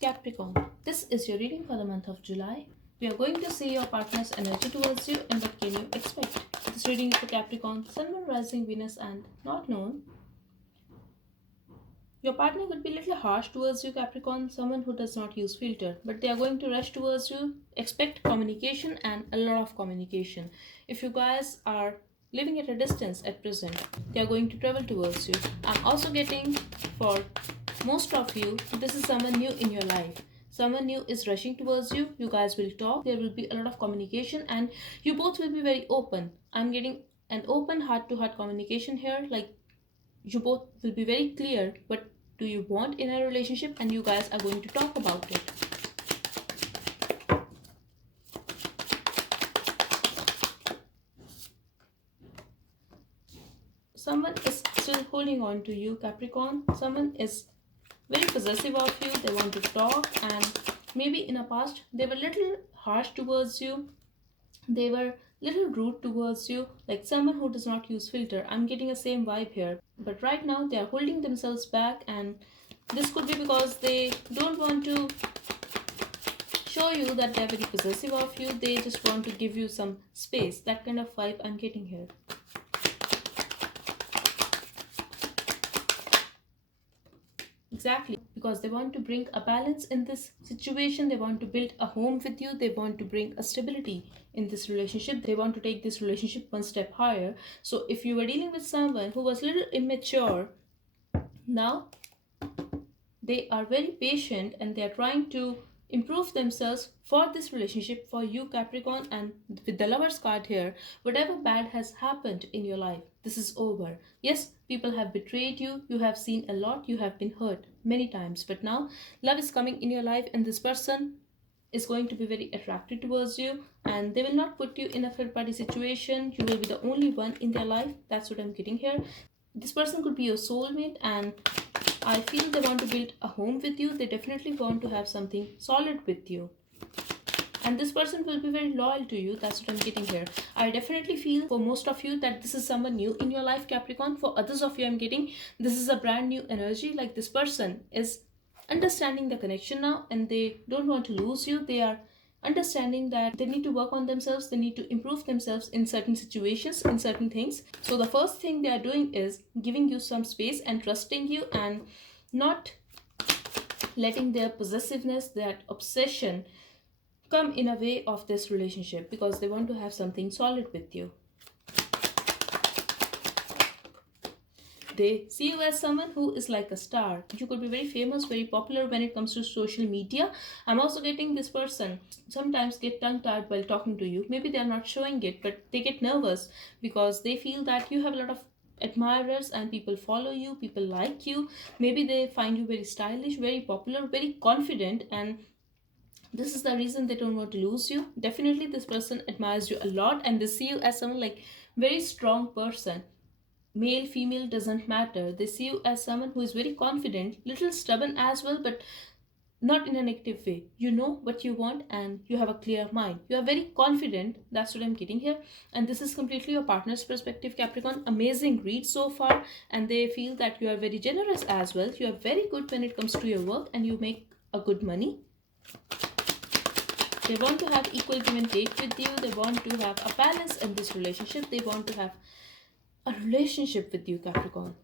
Capricorn, this is your reading for the month of July. We are going to see your partner's energy towards you and what can you expect. This reading is for Capricorn, Sun, Moon, Rising, Venus, and not known. Your partner could be a little harsh towards you, Capricorn, someone who does not use filter, but they are going to rush towards you. Expect communication and a lot of communication. If you guys are living at a distance at present, they are going to travel towards you. I'm also getting for most of you, this is someone new in your life. Someone new is rushing towards you. You guys will talk. There will be a lot of communication and you both will be very open. I'm getting an open heart to heart communication here. Like you both will be very clear what do you want in a relationship and you guys are going to talk about it. Someone is still holding on to you, Capricorn. Someone is very possessive of you. They want to talk and maybe in the past they were little harsh towards you. They were little rude towards you, like someone who does not use filter. I'm getting a same vibe here. But right now they are holding themselves back and this could be because they don't want to show you that they're very possessive of you. They just want to give you some space. That kind of vibe I'm getting here. Exactly, because they want to bring a balance in this situation. They want to build a home with you. They want to bring a stability in this relationship. They want to take this relationship one step higher. So if you were dealing with someone who was a little immature, now they are very patient and they are trying to improve themselves for this relationship for you, Capricorn. And with the Lovers card here, whatever bad has happened in your life, this is over. Yes, people have betrayed you, you have seen a lot, you have been hurt many times, but now love is coming in your life and this person is going to be very attracted towards you and they will not put you in a third party situation. You will be the only one in their life. That's what I'm getting here. This person could be your soulmate and I feel they want to build a home with you. They definitely want to have something solid with you. And this person will be very loyal to you. That's what I'm getting here. I definitely feel for most of you that this is someone new in your life, Capricorn. For others of you, I'm getting this is a brand new energy. Like this person is understanding the connection now and they don't want to lose you. They are understanding that they need to work on themselves, they need to improve themselves in certain situations, in certain things. So the first thing they are doing is giving you some space and trusting you and not letting their possessiveness, that obsession come in a way of this relationship because they want to have something solid with you. They see you as someone who is like a star. You could be very famous, very popular when it comes to social media. I'm also getting this person sometimes get tongue-tied while talking to you. Maybe they are not showing it, but they get nervous because they feel that you have a lot of admirers and people follow you, people like you. Maybe they find you very stylish, very popular, very confident, and this is the reason they don't want to lose you. Definitely this person admires you a lot and they see you as someone like very strong person. Male, female doesn't matter. They see you as someone who is very confident, little stubborn as well, but not in a negative way. You know what you want and you have a clear mind. You are very confident. That's what I'm getting here. And this is completely your partner's perspective, Capricorn. Amazing read so far. And they feel that you are very generous as well. You are very good when it comes to your work and you make a good money. They want to have equal give and take with you. They want to have a balance in this relationship. They want to have a relationship with you, Capricorn.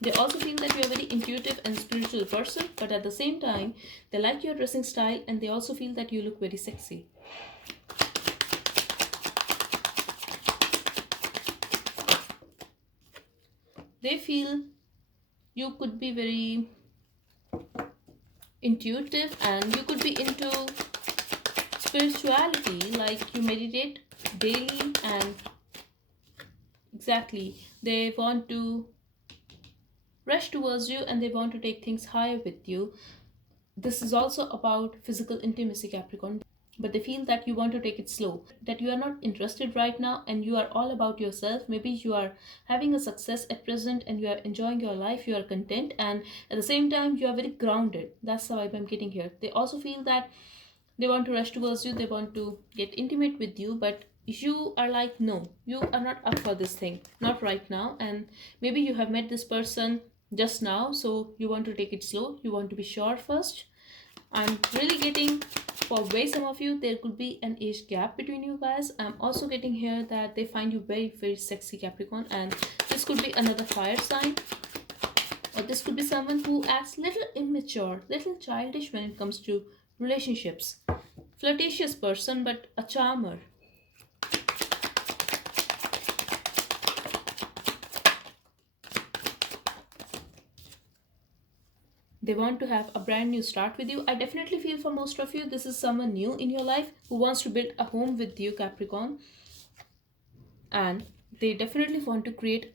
They also feel that you are a very intuitive and spiritual person, but at the same time, they like your dressing style and they also feel that you look very sexy. They feel you could be very intuitive and you could be into spirituality, like you meditate daily and exactly they want to rush towards you and they want to take things higher with you. This is also about physical intimacy, Capricorn, but they feel that you want to take it slow, that you are not interested right now and you are all about yourself. Maybe you are having a success at present and you are enjoying your life, you are content, and at the same time you are very grounded. That's the vibe I'm getting here. They also feel that they want to rush towards you, they want to get intimate with you, but you are like, no, you are not up for this thing, not right now. And maybe you have met this person just now, so you want to take it slow, you want to be sure first. I'm really getting, for way some of you, there could be an age gap between you guys. I'm also getting here that they find you very, very sexy, Capricorn, and this could be another fire sign, or this could be someone who acts little immature, little childish when it comes to relationships. Flirtatious person, but a charmer. They want to have a brand new start with you. I definitely feel for most of you, this is someone new in your life who wants to build a home with you, Capricorn. And they definitely want to create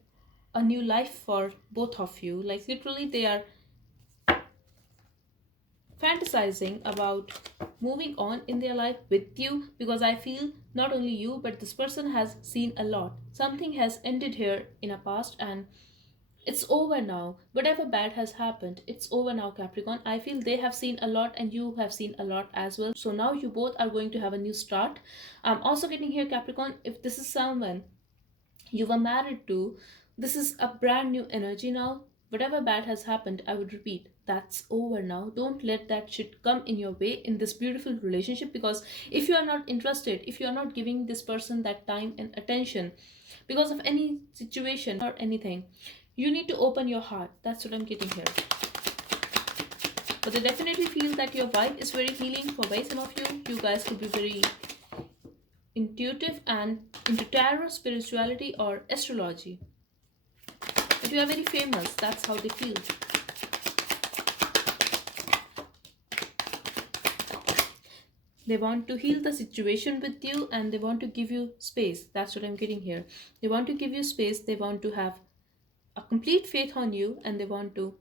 a new life for both of you. Like literally, they are fantasizing about moving on in their life with you, because I feel not only you but this person has seen a lot. Something has ended here in a past and it's over now. Whatever bad has happened, it's over now, Capricorn. I feel they have seen a lot and you have seen a lot as well. So now you both are going to have a new start. I'm also getting here, Capricorn, if this is someone you were married to, this is a brand new energy now. Whatever bad has happened, I would repeat, that's over now. Don't let that shit come in your way in this beautiful relationship, because if you are not interested, if you are not giving this person that time and attention because of any situation or anything, you need to open your heart. That's what I'm getting here. But I definitely feel that your vibe is very healing for way some of you. You guys could be very intuitive and into tarot, spirituality, or astrology. But you are very famous, that's how they feel. They want to heal the situation with you and they want to give you space. That's what I'm getting here. They want to give you space, they want to have a complete faith on you, and they want to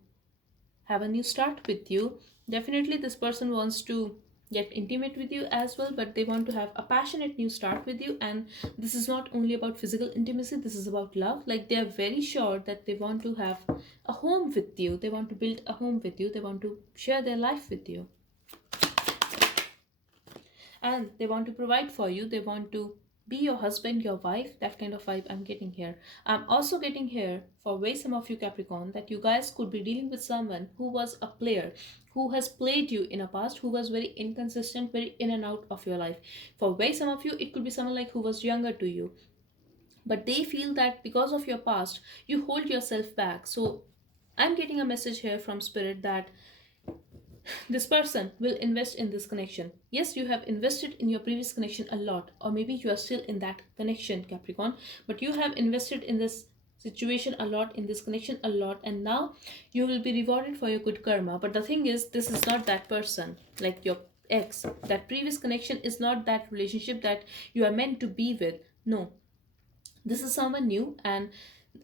have a new start with you. Definitely, this person wants to get intimate with you as well, but they want to have a passionate new start with you. And this is not only about physical intimacy, this is about love. Like they are very sure that they want to have a home with you, they want to build a home with you, they want to share their life with you, and they want to provide for you, they want to be your husband, your wife. That kind of vibe I'm getting here. I'm also getting here, for way some of you, Capricorn, that you guys could be dealing with someone who was a player, who has played you in a past, who was very inconsistent, very in and out of your life. For way some of you, it could be someone like who was younger to you, but they feel that because of your past you hold yourself back. So I'm getting a message here from spirit that this person will invest in this connection. Yes, you have invested in your previous connection a lot, or maybe you are still in that connection, Capricorn, but you have invested in this situation a lot, in this connection a lot, and now you will be rewarded for your good karma. But the thing is, this is not that person, like your ex. That previous connection is not that relationship that you are meant to be with. No, this is someone new, and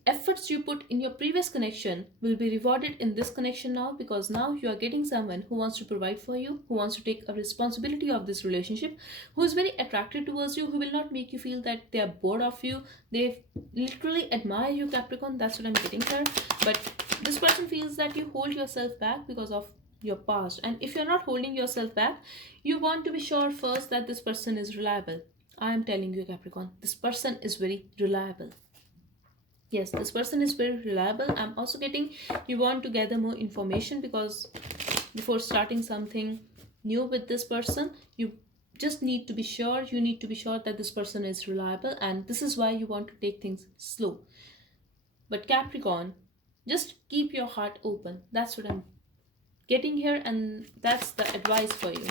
efforts you put in your previous connection will be rewarded in this connection now, because now you are getting someone who wants to provide for you, who wants to take a responsibility of this relationship, who is very attracted towards you, who will not make you feel that they are bored of you. They literally admire you, Capricorn. That's what I'm getting here. But this person feels that you hold yourself back because of your past, and if you're not holding yourself back, you want to be sure first that this person is reliable. I am telling you, Capricorn, this person is very reliable. Yes, this person is very reliable. I'm also getting you want to gather more information, because before starting something new with this person, you just need to be sure, you need to be sure that this person is reliable, and this is why you want to take things slow. But Capricorn, just keep your heart open. That's what I'm getting here, and that's the advice for you.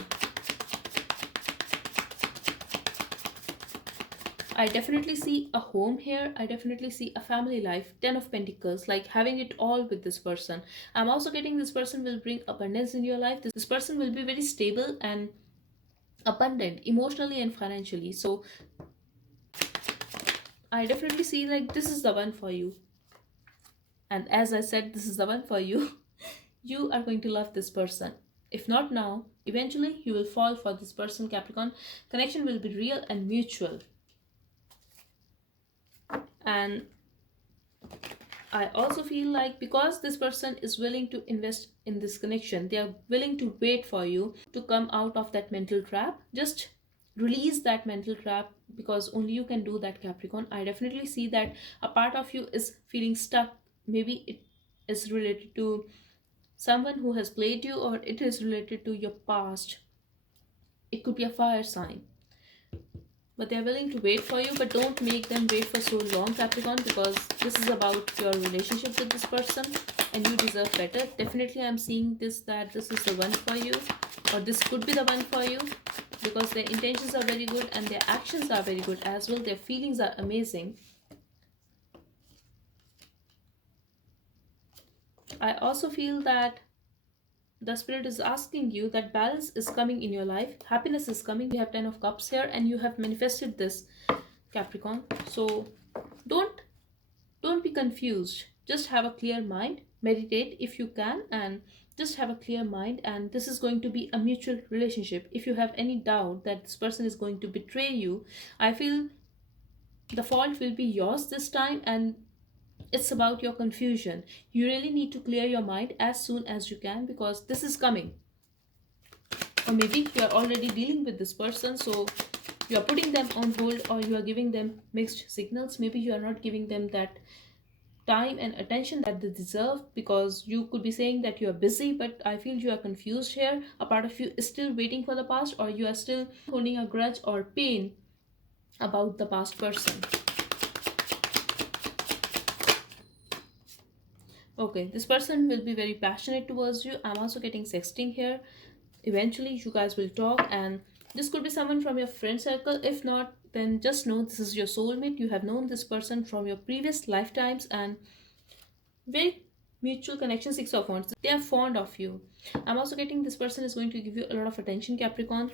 I definitely see a home here. I definitely see a family life, 10 of Pentacles, like having it all with this person. I'm also getting this person will bring abundance in your life. This person will be very stable and abundant emotionally and financially. So I definitely see like this is the one for you. And as I said, this is the one for you. You are going to love this person. If not now, eventually you will fall for this person, Capricorn. Connection will be real and mutual. And I also feel like because this person is willing to invest in this connection, they are willing to wait for you to come out of that mental trap. Just release that mental trap, because only you can do that, Capricorn. I definitely see that a part of you is feeling stuck. Maybe is related to someone who has played you, or it is related to your past. It could be a fire sign, but they're willing to wait for you. But don't make them wait for so long, Capricorn, because this is about your relationship with this person and you deserve better. Definitely I'm seeing this, that this is the one for you, or this could be the one for you, because their intentions are very good and their actions are very good as well. Their feelings are amazing. I also feel that the spirit is asking you that balance is coming in your life, happiness is coming. We have 10 of cups here and you have manifested this, Capricorn. So don't don't be confused, just have a clear mind, meditate if you can, and just have a clear mind. And this is going to be a mutual relationship. If you have any doubt that this person is going to betray you, I feel the fault will be yours this time, and it's about your confusion. You really need to clear your mind as soon as you can, because this is coming. Or maybe you are already dealing with this person, so you are putting them on hold, or you are giving them mixed signals. Maybe you are not giving them that time and attention that they deserve, because you could be saying that you are busy, but I feel you are confused here. A part of you is still waiting for the past, or you are still holding a grudge or pain about the past person. Okay, this person will be very passionate towards you. I'm also getting sexting here. Eventually you guys will talk, and this could be someone from your friend circle. If not, then just know this is your soulmate. You have known this person from your previous lifetimes, and very mutual connection. Six of wands, they are fond of you. I'm also getting this person is going to give you a lot of attention, Capricorn,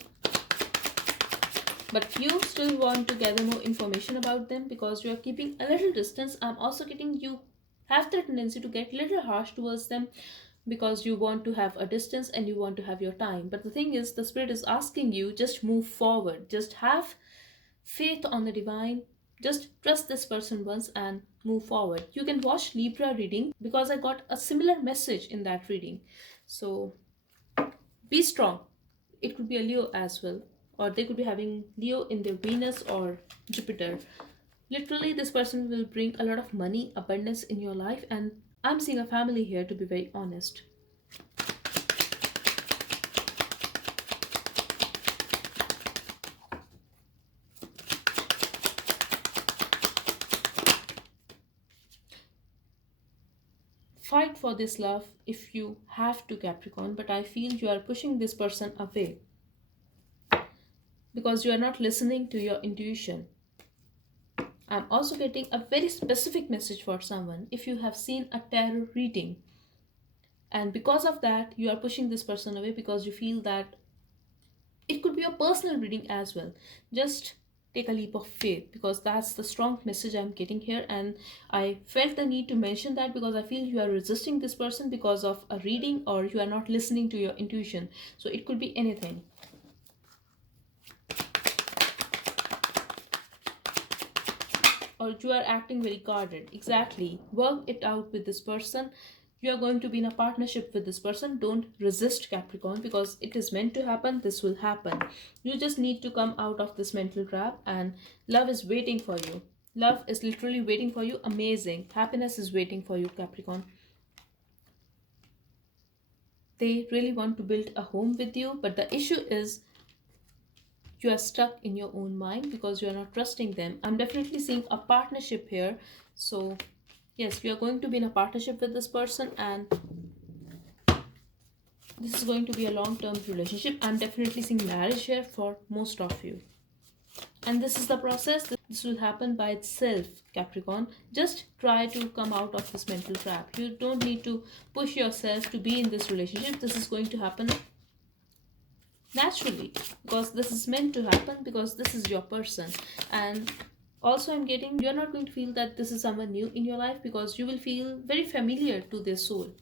but you still want to gather more information about them because you are keeping a little distance. I'm also getting you have the tendency to get a little harsh towards them because you want to have a distance and you want to have your time. But the thing is, the spirit is asking you, just move forward, just have faith on the divine, just trust this person once and move forward. You can watch Libra reading because I got a similar message in that reading. So be strong. It could be a Leo as well, or they could be having Leo in their Venus or Jupiter. Literally, this person will bring a lot of money, abundance in your life, and I'm seeing a family here, to be very honest. Fight for this love if you have to, Capricorn, but I feel you are pushing this person away because you are not listening to your intuition. I'm also getting a very specific message for someone. If you have seen a tarot reading, and because of that you are pushing this person away because you feel that it could be a personal reading as well, just take a leap of faith, because that's the strong message I'm getting here. And I felt the need to mention that because I feel you are resisting this person because of a reading, or you are not listening to your intuition. So it could be anything. Or you are acting very guarded. Exactly, work it out with this person. You are going to be in a partnership with this person. Don't resist, Capricorn, because it is meant to happen. This will happen. You just need to come out of this mental trap, and love is waiting for you. Love is literally waiting for you. Amazing happiness is waiting for you, Capricorn. They really want to build a home with you, but the issue is you are stuck in your own mind because you are not trusting them. I'm definitely seeing a partnership here. So yes, you are going to be in a partnership with this person, and this is going to be a long-term relationship. I'm definitely seeing marriage here for most of you, and this is the process. This will happen by itself, Capricorn. Just try to come out of this mental trap. You don't need to push yourself to be in this relationship. This is going to happen naturally because this is meant to happen, because this is your person. And also I'm getting you're not going to feel that this is someone new in your life because you will feel very familiar to their soul.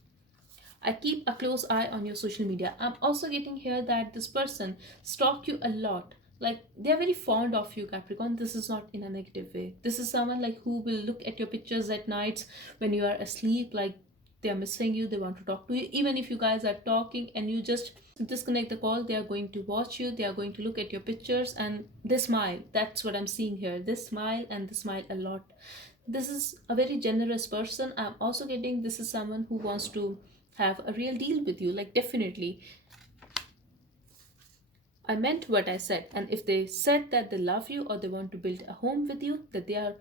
I keep a close eye on your social media. I'm also getting here that this person stalk you a lot. Like they are very fond of you, Capricorn. This is not in a negative way. This is someone like who will look at your pictures at nights when you are asleep, like they are missing you, they want to talk to you. Even if you guys are talking and you just disconnect the call, they are going to watch you, they are going to look at your pictures, and they smile. That's what I'm seeing here. They smile, and they smile a lot. this is a very generous person. I'm also getting this is someone who wants to have a real deal with you. Like, definitely, I meant what I said. And if they said that they love you or they want to build a home with you, that they are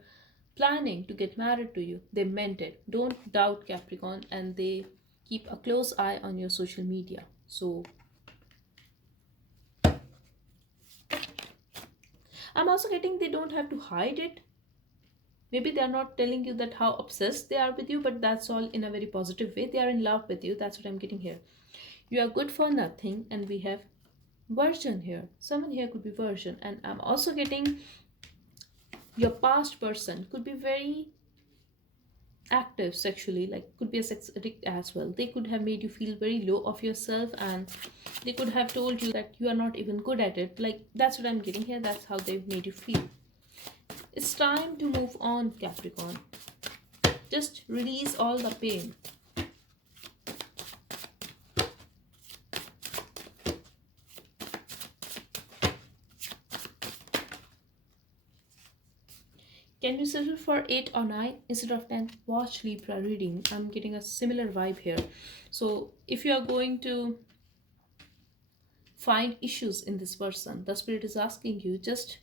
planning to get married to you, they meant it. Don't doubt Capricorn, and they keep a close eye on your social media. So I'm also getting they don't have to hide it. Maybe they are not telling you that how obsessed they are with you, but that's all in a very positive way. They are in love with you. That's what I'm getting here. You are good for nothing, and we have Virgin here. Someone here could be Virgin, and I'm also getting your past person could be very active sexually, like could be a sex addict as well. They could have made you feel very low of yourself, and they could have told you that you are not even good at it. Like, that's what I'm getting here. That's how they've made you feel. It's time to move on, Capricorn. Just release all the pain. Can you settle for 8 or 9 instead of 10? Watch Libra reading. I'm getting a similar vibe here. So if you are going to find issues in this person, the spirit is asking you, just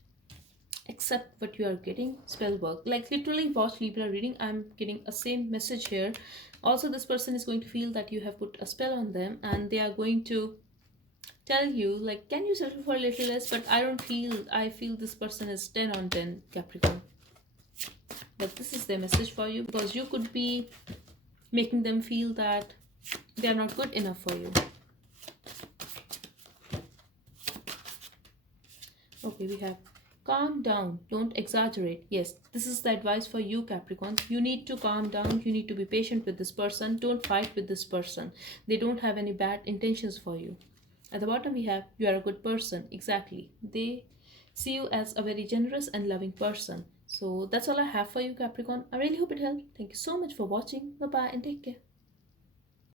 accept what you are getting. Spell work. Like, literally watch Libra reading. I'm getting a same message here. Also, this person is going to feel that you have put a spell on them, and they are going to tell you, like, can you settle for a little less? But I feel this person is 10 on 10, Capricorn. But this is their message for you, because you could be making them feel that they are not good enough for you. Okay, we have calm down, don't exaggerate. Yes, this is the advice for you, Capricorn. You need to calm down, you need to be patient with this person. Don't fight with this person. They don't have any bad intentions for you. At the bottom, we have you are a good person. Exactly. They see you as a very generous and loving person. So that's all I have for you, Capricorn. I really hope it helped. Thank you so much for watching. Bye bye and take care.